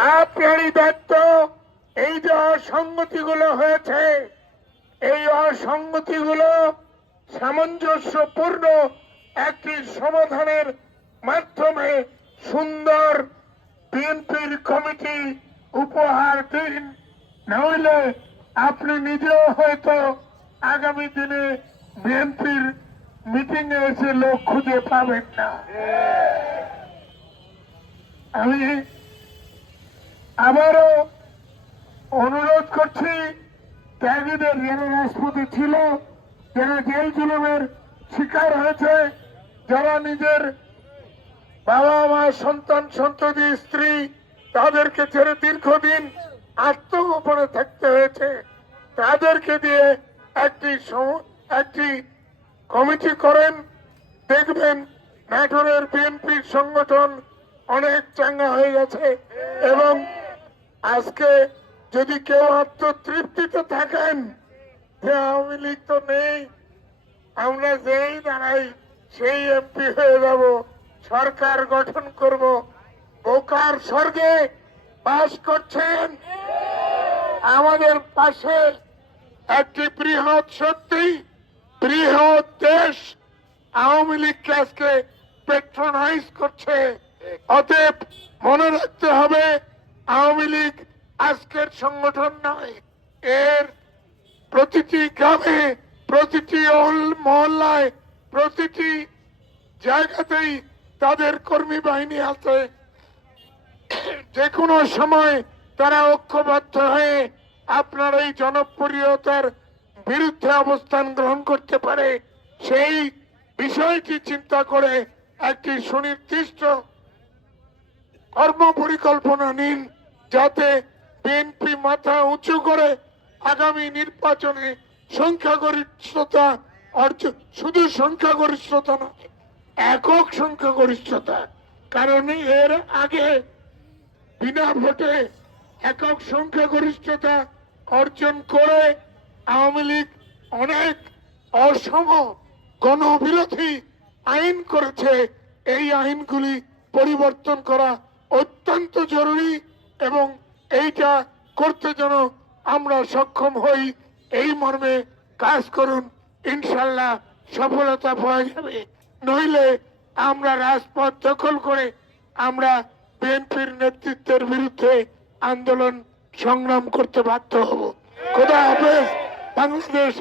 আপনারই দায়িত্ব এই যে অসঙ্গতিগুলো হয়েছে, এই অসঙ্গতিগুলো সামঞ্জস্যপূর্ণ একটি সমাধানের মাধ্যমে সুন্দর বিএনপির কমিটি উপহার দিন। নইলে আপনি নিজেও হয়তো আগামী দিনে বিএনপির মিটিং এ এসে লোক খুঁজে পাবেন না। আমি আবারও অনুরোধ করছি ত্যাগীদের যারা রাজপথে ছিল, যারা জেল জুলুমের শিকার হয়েছে, যারা নিজের বাবা মা, সন্তান, সন্ততি, স্ত্রী, তাদেরকে ছেড়ে দীর্ঘদিন আত্মগোপনে থাকতে হয়েছে। তাদেরকে দিয়ে একটি একটি কমিটি করেন। দেখবেন নাটোরের বিএনপির সংগঠন অনেক চাঙ্গা হয়ে গেছে এবং আজকে যদি কেউ আত্মতৃপ্তিতে থাকেন, যে আওয়ামী লীগ তো নেই, আমরা যেই দাঁড়াই সেই এমপি হয়ে যাব, সরকার গঠন করব, বোকার স্বর্গে বাস করছেন। আমাদের পাশে একটি বৃহৎ শক্তি, বৃহৎ দেশ আওয়ামী লীগকে আজকে পেট্রোনাইজ করছে। অতএব মনে রাখতে হবে আওয়ামী লীগ আজকের সংগঠন নয়, এর প্রতিটি গ্রামে, প্রতিটি মহল্লায়, প্রতিটি জায়গাতেই তাদের কর্মী বাহিনী আছে। যে কোনো সময় তারা ঐক্যবদ্ধ হয়ে আপনার এই জনপ্রিয়তার বিরুদ্ধে অবস্থান গ্রহণ করতে পারে। সেই বিষয়টি চিন্তা করে একটি সুনির্দিষ্ট কর্ম পরিকল্পনা নিন যাতে বিএনপি মাথা উঁচু করে আগামী নির্বাচনে সংখ্যাগরিষ্ঠতা অর্জন শুধু সংখ্যাগরিষ্ঠতা নয়, একক সংখ্যাগরিষ্ঠতা। কারণ এর আগে বিনা ভোটে একক সংখ্যাগরিষ্ঠতা অর্জন করে আওয়ামী লীগ অনেক অসম গণবিরোধী আইন করেছে। এই আইনগুলি পরিবর্তন করা অত্যন্ত জরুরি এবং এইটা করতে যেন আমরা সক্ষম হই, এই মর্মে কাজ করুন। ইনশাল্লাহ সফলতা পাওয়া যাবে। নইলে আমরা রাজপথ দখল করে আমরা বিএনপির নেতৃত্বের বিরুদ্ধে আন্দোলন সংগ্রাম করতে বাধ্য হব। খোদা হাফেজ, বাংলাদেশ